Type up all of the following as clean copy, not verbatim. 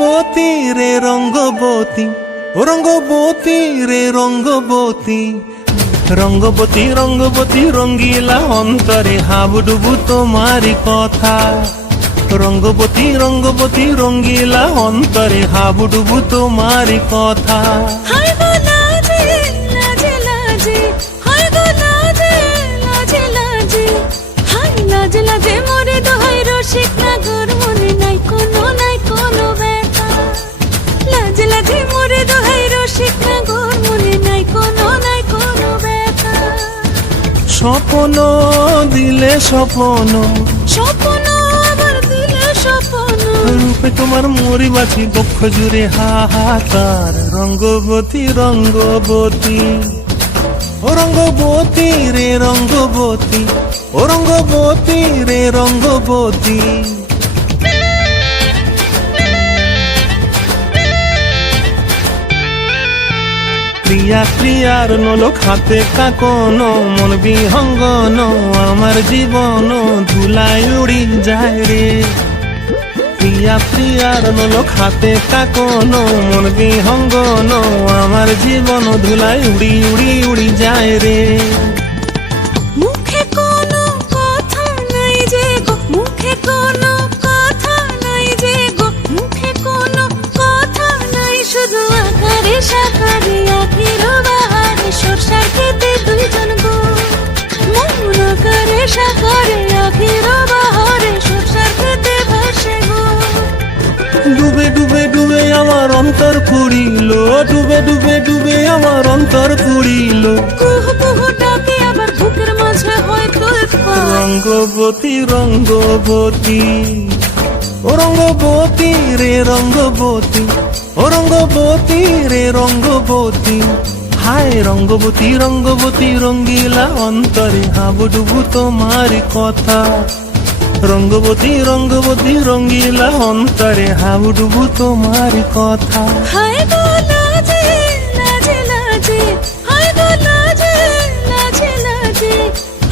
রঙ্গবতী রে রঙ্গবতী, ও রঙ্গবতী রে রঙ্গবতী, রঙ্গবতী রঙ্গবতী রঙ্গিলা অন্তরে হাবুডুবু তোমারি কথা। রঙ্গবতী রঙ্গবতী রঙ্গিলা অন্তরে হাবুডুবু তোমারি কথা। হায় গো লাজে লাজে লাজে, হায় গো লাজে লাজে লাজে, হায় লাজে লাজে মোরে দোহাই রসিক নাগর মনে নাই কোনো ব্যথা। লাজে লাজে মোরে দোহাই রসিক নাগর মনে নাই কোনো ব্যথা। স্বপ্ন দিলে স্বপ্ন, স্বপ্ন আবার দিলে স্বপ্ন, রূপে তোমার মরি বাছি বক্ষ জুড়ে হাহাকার। রঙ্গবতী রঙ্গবতী, ও রঙ্গবতী রে রঙ্গবতী, ও রঙ্গবতী রে রঙ্গবতী। প্রিয়া প্রিয়ার নলোক হাতে কাকন, মন বিহঙ্গন আমার জীবন ধুলায় উড়ি যায় রে। প্রিয়া প্রিয়ার নলোক হাতে কাকন, মন বিহঙ্গন আমার জীবন ধুলায় উড়ি উড়ি উড়ি যায় রে। মুখে কোনো কথা নাই যে গো, মুখে কোনো কথা নাই যে গো, মুখে কোনো কথা নাই, শুধু আকারে সাকারে আখির বাহারে সরষার খেতে দুইজন গো। মন আকারে সাকারে আখির বাহারে সরষার খেতে ভাসে গো। ডুবে ডুবে ডুবে আমার অন্তর পুড়িল, ডুবে ডুবে ডুবে আমার অন্তর পুড়িল। কুহ কুহ ডাকে আবার বুকের মাঝে হয়তো রঙ্গবতী রঙ্গবতী, ও রঙ্গবতী রে রঙ্গবতী, ও রঙ্গবতী রে রঙ্গবতী। হায় রঙ্গবতী রঙ্গবতী রঙ্গিলা অন্তরে হাবুডুবু তোমারি কথা। রঙ্গবতী রঙ্গবতী রঙ্গিলা অন্তরে হাবুডুবু তোমারি কথা। হায় গো লাজে লাজে লাজে, হায় গো লাজে লাজে লাজে,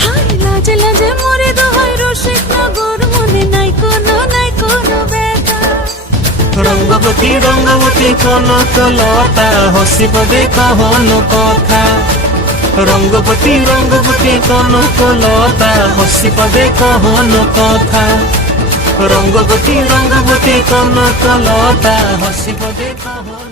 হায় লাজে লাজে মোরে দোহাই রসিক নগর মনে নাই কোনো ব্যথা। রঙ্গবতী রঙ্গবতী কনকলতা হসিব দে কহন কথা। রঙ্গবতী রঙ্গবতী কনকলতা হসিব দে কহন কথা। রঙ্গবতী রঙ্গবতী কনকলতা হসিব দে কহন